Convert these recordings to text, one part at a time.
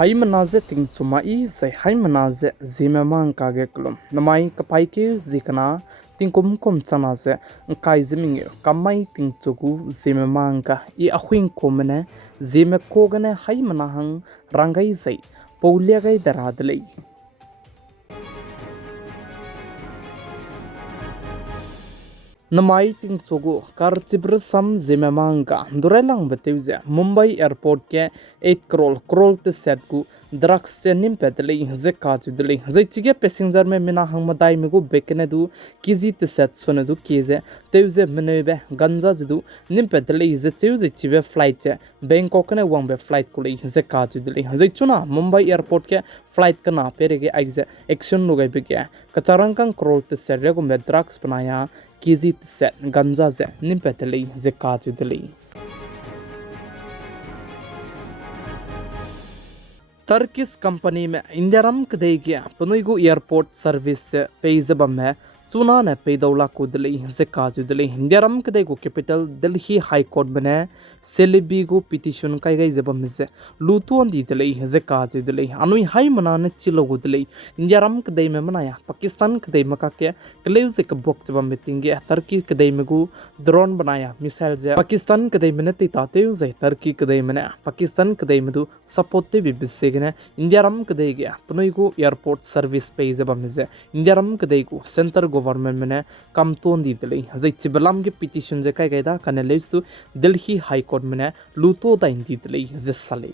Hai manaze ting chumai zai hai manaze Zememankanews klum namai kapai ke zikana ting kum chana ze kai ziming kamai ting chugu Zememanka I ahuin komene Zeme kogane hai manahang rangai zai paulia gai daradlei namai ting chogo karchibra sam Zememanka durelang beteuze Mumbai airport ke 8 crore te set ku drugs che nim pedlei ze ka chudlei ze chige passenger me mina hang madai me go bekene du kiji te set sone du keze teuze menebe ganja du nim pedlei ze cheuze chive flight che Bangkok ne wangbe flight kulei ze ka chudlei ze chuna Mumbai airport ke flight kana perege aize action lugai bege kacharangkang crore te set rego me drugs banaya kiji te set ganja ze nim pedlei ze ka chudlei Turkish company में इंडियारम कदे गया पनुइगु airport service पेजबम है चुना ने पेदौला को दिल्ली से काजु दिल्ली इंडियारम कदे को कैपिटल दिल्ली हाई कोर्ट बने सेलिबीगु पिटिशन kai gai जबम से लुतुन दी दिल्ली से काजु दिल्ली अनुई हाई मनाने चिलोगु दिल्ली इंडियारम कदे में मनाया पाकिस्तान कदे मका के क्लेव से कबोक जबम मिटिंगे टर्की कदे में गु ड्रोन बनाया मिसाइल जे पाकिस्तान कदे में ने ताते उसे टर्की कदे में पाकिस्तान कदे में दु सपोर्टे भी बिसे गने इंडियारम कदे गया पनुइगु एयरपोर्ट सर्विस पे जबम से इंडियारम कदे को सेंटर गवर्नमेंट में कम तोन दी दिल्ली जै चिबलम के पिटिशन जे kai दा कने लेस्तु दिल्ली हाई कोर्ट में लुतो दा दी दिल्ली जे साले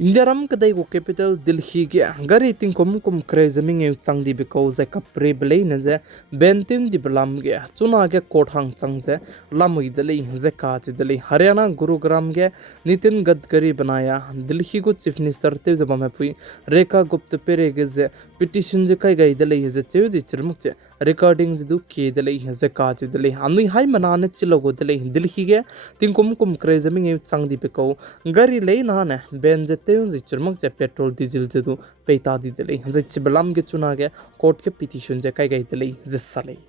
इंडियारम कदे को कैपिटल दिल्ली के गरी तिंग कुम क्रेजमिंग ए चंगदी बिको जे कप्रे बले न जे बेंतिन दि बलम के चुना के कोठंग चंग जे लमुई दिल्ली जे काज दिल्ली हरियाणा गुरुग्राम के नितिन गडकरी बनाया दिल्ली को चीफ मिनिस्टर ते जब में पुई रेखा गुप्त पेरे के जे पिटिशन जे kai gai दिल्ली जे चेउ जे चिरमुक जे रिकॉर्डिंग दु के दिल्ली जे काज दिल्ली अनुई हाई मनाने चिलोगो दिल्ली दिल्ली के तिंग कुम क्रेजमिंग ए चंगदी बिको गरी ले ना ने बेन जे तेउं जे चिरमुक जे पेट्रोल डीजल जे दु पेता दी दिल्ली जे चिबलम के चुना के कोर्ट के पिटिशन जे kai gai दिल्ली जे साले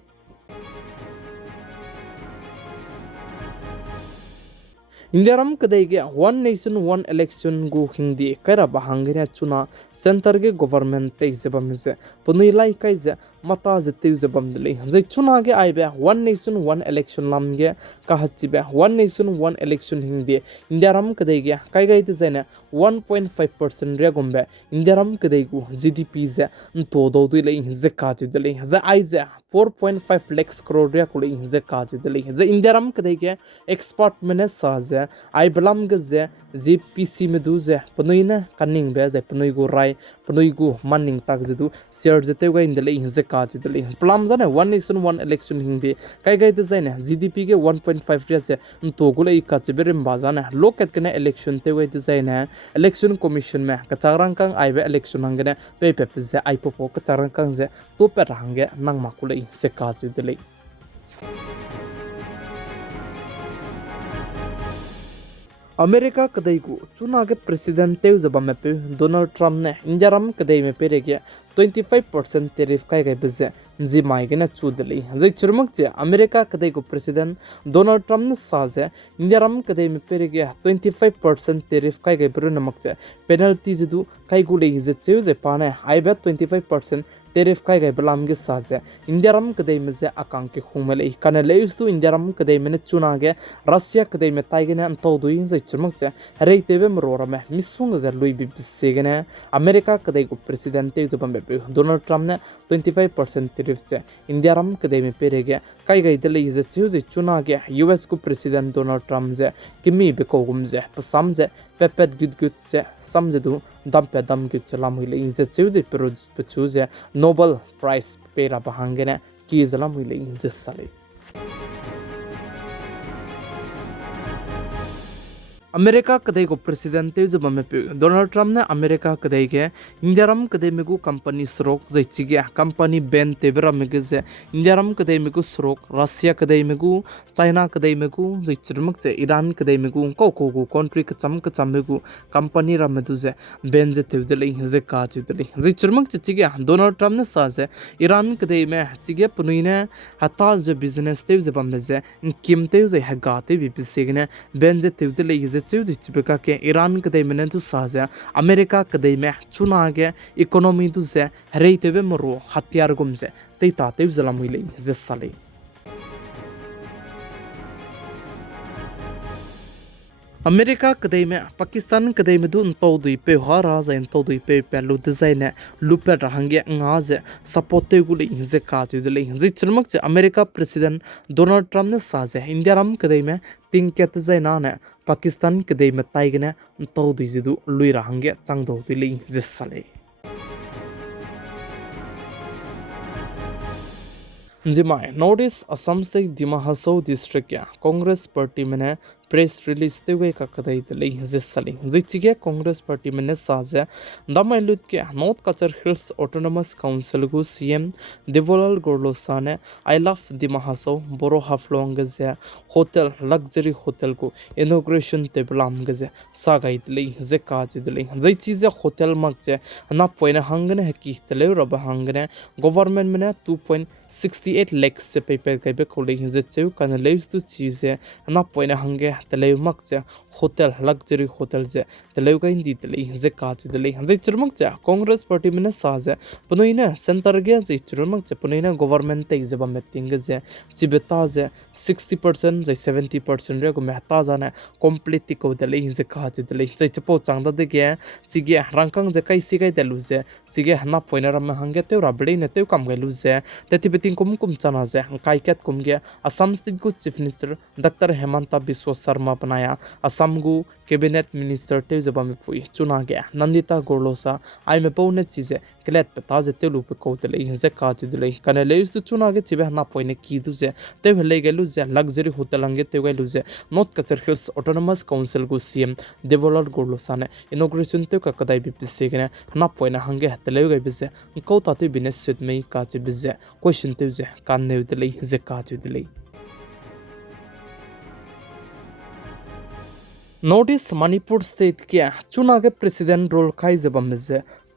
इंडियारम कदे के वन नेशन वन इलेक्शन गु हिंदी करा बहांगरे चुना सेंटर के गवर्नमेंट ते जबम से पुनुई लाई kai जे मता जे ते जबम दिले जे चुना के आइबे वन नेशन वन इलेक्शन लाम के कहचिबे one nation one election Hindi इंडियारम कदे के kai gai ते जेने 1.5% रे गुम्बे इंडियारम कदे गु जीडीपी जे तो दो दिले जे काज दिले जे आइजे 4.5 लाख करोड़ रे कुले जे काज दिले जे इंडियारम कदे के एक्सपर्ट मने साजे आई बलम गजे जीपीसी में दु जे पनुइना कनिंग बे जे पनुइगु राय पनुइगु मनिंग तक जदु शेयर जते गे इंदले जे काज दिले प्लम जने one nation one election Hindi kai gai de जाने जीडीपी के 1.5 रे से तो गुले का चबेरम बाजाने लोकेट कने इलेक्शन ते गे de जाने इलेक्शन कमीशन में कचारंग कंग आइबे इलेक्शन हंगने पे पे जे आइपो कचारंग कंग जे तो पे रहंगे नंग माकुले से काज दिले अमेरिका कदई को चुना के प्रेसिडेंट तेव जब में पे डोनाल्ड ट्रम्प ने इंडियारम कदई में पेरे गया 25% टेरिफ kai gai बजे जिमाई के न चुदली जे चिरमक जे अमेरिका कदई को प्रेसिडेंट डोनाल्ड ट्रम्प ने साजे इंडियारम कदई में पेरे गया 25% टेरिफ kai gai पर नमक जे पेनल्टी जदु kai गुले जे चेउ जे पाने आइबे 25% टेरिफ kai gai बलाम के साजे इंडियारम कदई में जे अकांग के खुमले कने लेउस्तु इंडियारम कदई में चुना के रशिया कदई में ताइगने अंतो दुई जे चिरमक जे रेतेबे मरोरा में मिसुंग जे लुई बिसेगने अमेरिका कदई को प्रेसिडेंट ते जब में डोनाल्ड ट्रम्प ने 25% टेरिफ जे इंडियारम कदई में पेरे गया kai gai दले जे चेउ जे चुना के यूएस को प्रेसिडेंट डोनाल्ड ट्रम्प जे किमी बेकोगुम जे पसम जे पेपेट गुड जे समझदु दम पे दम के चलाम हुई जे चेउ जे पचु जे नोबेल प्राइज पेरा बहांगने की जलाम हुई जे साले अमेरिका कदई को प्रेसिडेंट ते जब में पे डोनाल्ड ट्रम्प ने अमेरिका कदई के इंडिया रम कदई में को कंपनी स्रोक जैचिगे कंपनी बैन तेबरा में के जे इंडिया रम कदई में को स्रोक रशिया कदई में को चाइना कदई में को जैचरमक जे ईरान कदई में को कंट्री कचम में को कंपनी रम में जे बैन जे तेबदले जे का तेबदले जैचरमक चिगे डोनाल्ड ट्रम्प ने सा जे ईरान कदई में चिगे पुनुइने हता जे बिजनेस ते जब में जे किमते जे हगाते भी बिसेगने बैन जे तेबदले जे चिबका के ईरान कदई में तो साजा अमेरिका कदई में चुनागे इकोनॉमी तो से हरेते मरो हथियार गुम से तई ताते जलाम हुई जे साले अमेरिका कदई में पाकिस्तान कदई में दून तौदुई पे हारा जाइन तौदुई पे पेलु डिजाइन लुपे रहंगे ngaze सपोर्टे गुली जे काजु दले जे चरमक जे अमेरिका प्रेसिडेंट डोनाल्ड ट्रम्प ने साजे इंडिया रम कदई में तिंग केत जाइना ने पाकिस्तान कदई में ताइगने तौदुई जिदु लुई रहंगे चांगदो दिले जे साले जिमाय नोटिस असम स्टेट दिमा हसो डिस्ट्रिक्ट या कांग्रेस पार्टी में प्रेस रिलीज ते हुए का कदई दले जे साले जे चिगे कांग्रेस पार्टी में साजे दमैलुत के नॉर्थ कचर हिल्स ऑटोनोमस काउंसिल को सीएम देवलाल गोरलोसा ने आई लव दिमा हसो बोरो हाफलोंग जे होटल लग्जरी होटल को इनॉग्रेशन ते बलाम गजे सागाई दले जे काज दले जे चीजे होटल मक जे ना पोइना हंगने की तले रब हंगने गवर्नमेंट में 2.68 लाख से पेपर के बे कोले जे चेउ कन लेस तो चीजे ना पोइना हंगे तले मक जे होटल लग्जरी होटल जे तले का हिंदी तले जे काज दले जे चरमक जे कांग्रेस पार्टी में साजे पनोइने सेंटर गे जे चरमक जे पनोइने गवर्नमेंट ते जे बमेटिंग जे चिबेता जे 60% जे 70% रे को महता जाने कंप्लीट को दले जे काज दले जे चपो चांगदा दे के चिगे रंगकंग जे कैसी कै दलु जे चिगे हना पोइनर में हंगे ते रबड़े ने ते कम गलु जे तेति बेटिंग कुम चना जे काइकेत कुम गे असम स्टेट को chief minister doctor Hemant Biswa Sharma बनाया असम गु कैबिनेट मिनिस्टर ते जब में पुई चुना गया नंदिता गोरलोसा आई में पौने चीजे क्लेट पता जे ते लुप को तले जे काज दिले कने लेस तो चुना गे चिबे ना पोइने की दु जे ते भेले गेलु जे लग्जरी होटल अंगे ते गेलु जे नॉर्थ कचर हिल्स ऑटोनोमस काउंसिल को सीएम देवलाल गोरलोसा ने इनॉग्रेशन ते का कदाई भी पिसे गने ना पोइने हंगे तले गे बिजे को ताते बिनेस सिट में काज बिजे क्वेश्चन ते जे कान ने दिले जे काज दिले नोटिस मणिपुर स्टेट के चुना के प्रेसिडेंट रोल खाई जब में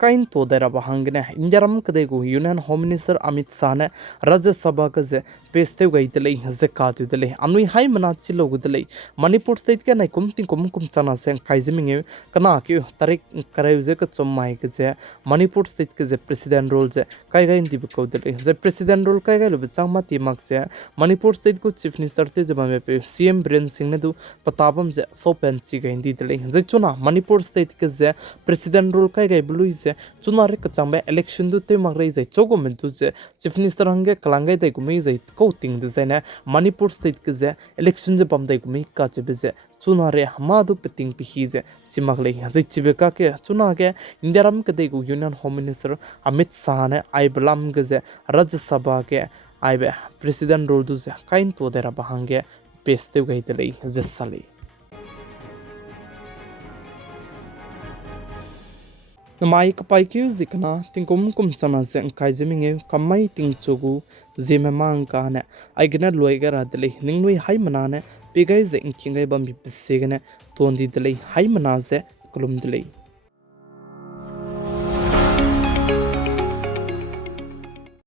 काइन तो दरा बहंगने इंडिया रम कदे को union home minister Amit Shah ने राज्यसभा के जे पेस्ते गई दले जे काजु दले अनुई हाई मना चिलो दले मणिपुर स्टेट के नाइ कुम चना से खाइजमिंगे कना के तारिक करे जे क चम्माई के जे मणिपुर स्टेट के जे प्रेसिडेंट रोल जे काय गाइन दिब को दले जे प्रेसिडेंट रोल काय गाइ लो चांगमा तिमक जे मणिपुर स्टेट को चीफ मिनिस्टर ते जब में पे सीएम बीरेन सिंह ने दु पताबम जे सोपेन ची गाइन दी दले जे चुना मणिपुर स्टेट के जे प्रेसिडेंट रोल काय गाइ ब्लुई चुना रे कचांबे इलेक्शन दु ते मगरे जे चोगो में दु जे चीफ मिनिस्टर हंगे कलांगे ते गुमी जे कोटिंग दु जे ने मणिपुर स्टेट के जे इलेक्शन जे बम दे गुमी का जे बिजे चुना रे हमा दु पिटिंग पिही जे चिमगले जे चिबेका के चुना के इंडिया रम के दे गु union home minister Amit Shah ने आई बलम के जे राज्यसभा के आइबे प्रेसिडेंट रोल दु जे काइन तो देरा बहंगे पेस्ते गई दले जे साले नमाइक पाइक्यू जिकना तिंकुम कुम चना से काइजमिंगे कमाई तिंचोगु जेमेमांकाने आइगना लोइगरा दले निंगनुई हाई मनाने पेगाई जे इंकिंगे बम बिसेगने तोंदी दले हाई मना जे कुलुम दले